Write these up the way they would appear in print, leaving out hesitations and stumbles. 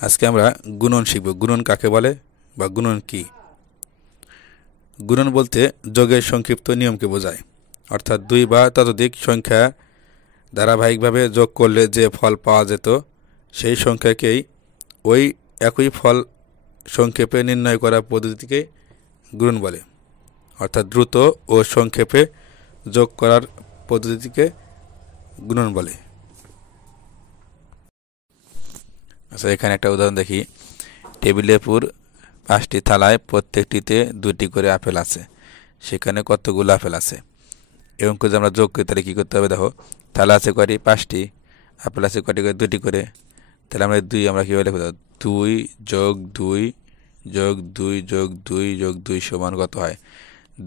আজকে আমরা গুণন শিখব। গুণন কাকে বলে বা গুণন কি? গুণন বলতে যোগের সংক্ষিপ্ত নিয়মকে বোঝায়, অর্থাৎ দুই বা ততোধিক সংখ্যা ধারাবাহিকভাবে যোগ করলে যে ফল পাওয়া যেত সেই সংখ্যাকেই ওই একই ফল সংক্ষেপে নির্ণয় করা পদ্ধতিকে গুণন বলে। অর্থাৎ দ্রুত ও সংক্ষেপে যোগ করার পদ্ধতিকে গুণন বলে। আচ্ছা, এখানে একটা উদাহরণ দেখি। টেবিলের উপর 5টি থালায় প্রত্যেকটিতে 2টি করে আপেল আছে, সেখানে কতগুলো আপেল আছে? এবং যদি আমরা যোগ করি তাহলে কী করতে হবে? দেখো, থালা আছে কয়টি? 5টি। আপেল আছে কয়টি করে? 2টি করে। তাহলে আমরা আমরা কীভাবে লিখব? 2 যোগ 2 যোগ 2 যোগ 2 যোগ 2 সমান কত হয়?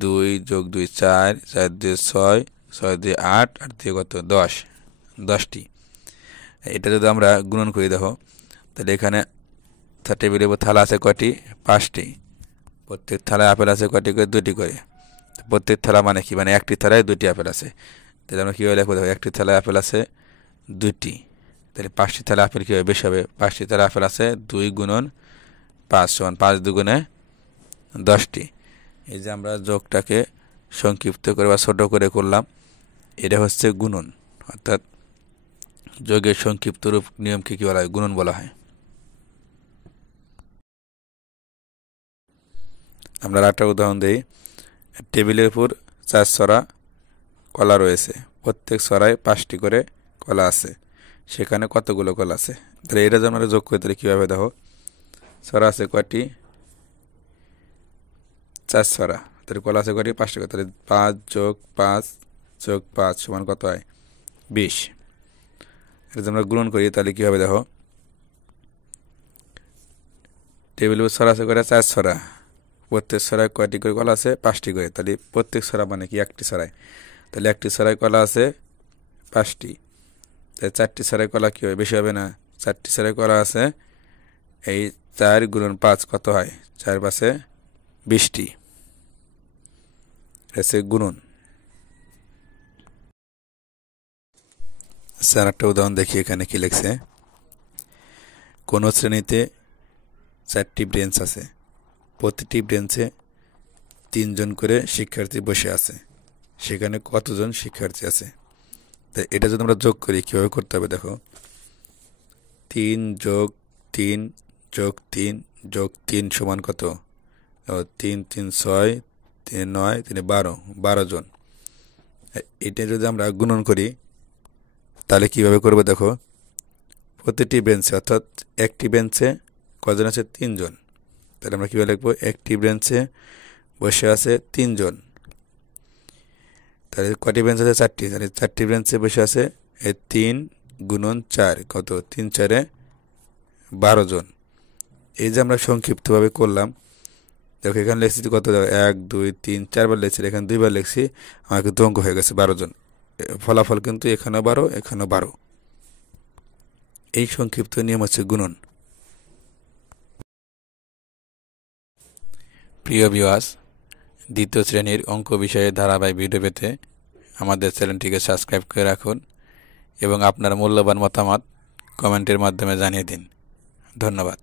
2 যোগ 2 4, 4 দিয়ে 6, 6 দিয়ে 8, 8 দিয়ে কত? 10, 10টি। এটা যদি আমরা গুণন করি, দেখো তাহলে এখানে টেবিলের উপর থালা আছে কয়টি? 5টি। প্রত্যেক থালায় আপেল আছে কয়টি করে? 2টি করে। প্রত্যেক থালা মানে কি? মানে একটি থালায় 2টি আপেল আছে। তাহলে আমরা কীভাবে লিখবো? দেখো, একটি থালায় আপেল আছে 2টি, তাহলে 5টি থালায় আপেল কীভাবে বেশি হবে? 5টি থালায় আপেল আছে 2 গুণন 5 সমান 5 দুগুণে 10টি। এই যে আমরা যোগটাকে সংক্ষিপ্ত করে বা ছোট করে করলাম, এটা হচ্ছে গুণন। অর্থাৎ যোগের সংক্ষিপ্ত রূপ নিয়মকে কী বলা হয়? গুণন বলা হয়। আমরা একটা উদাহরণ দিই। টেবিলের উপর 4 ছড়া কলা রয়েছে, প্রত্যেক ছড়ায় 5টি করে কলা আছে, সেখানে কতগুলো কলা আছে? তাহলে এটা যদি আমরা যোগ করি তাহলে কীভাবে? দেখো, ছড়া আছে কয়টি? 4 ছড়া। তাহলে কলা আছে কয়টি? 5টি করে। তাহলে 5 যোগ 5 যোগ 5 সমান কত হয়? 20। এটা যদি আমরা গুণন করি তাহলে কী হবে? দেখো, টেবিলের উপর ছড়া আছে কয়টা? 4 ছড়া। প্রত্যেক ছড়ায় কয়টি করে কলা আছে? 5টি করে। তাহলে প্রত্যেক ছড়া মানে কি? একটি ছড়ায়। তাহলে একটি ছড়ায় কলা আছে 5টি। তাহলে 4টি ছড়ায় কলা কী হবে? বেশি হবে না? 4টি ছড়ায় কলা আছে, এই 4 গুণন 5 কত হয়? 4 5-এ 20টি। এসে গুণন। স্যার একটা উদাহরণ দেখি, এখানে কি লিখছে। কোনো শ্রেণীতে 4টি বেঞ্চ আছে, প্রতিটি বেঞ্চে 3 জন করে শিক্ষার্থী বসে আছে, সেখানে কতজন শিক্ষার্থী আছে? তাই এটা যদি আমরা যোগ করি কীভাবে করতে হবে? দেখো, 3 যোগ 3 যোগ 3 যোগ 3 সমান কত? 3 3 6, 3 9, 3 12, 12 জন। এটা যদি আমরা গুণন করি তাহলে কীভাবে করবো? দেখো, প্রতিটি বেঞ্চে অর্থাৎ একটি বেঞ্চে কজন আছে? 3 জন। তাহলে আমরা কীভাবে লিখবো? একটি বেঞ্চে বসে আছে 3 জন। তাহলে কয়টি বেঞ্চ আছে? 4টি। তাহলে 4টি বেঞ্চে বসে আছে 3 গুণন 4 কত? 3 4-এ 12 জন। এই যে আমরা সংক্ষিপ্তভাবে করলাম, দেখো এখানে লিখছি কত? 1 2 3 4বার লিখছি, এখানে 2বার লিখছি, আমার কিন্তু অঙ্ক হয়ে গেছে 12 জন। ফলাফল কিন্তু এখানেও 12, এখানেও 12। এই সংক্ষিপ্ত নিয়ম হচ্ছে গুণন। প্রিয় ভিউয়ার্স, দ্বিতীয় শ্রেণীর অঙ্ক বিষয়ে ধারাবাহিক ভিডিও পেতে আমাদের চ্যানেলটিকে সাবস্ক্রাইব করে রাখুন এবং আপনার মূল্যবান মতামত কমেন্টের মাধ্যমে জানিয়ে দিন। ধন্যবাদ।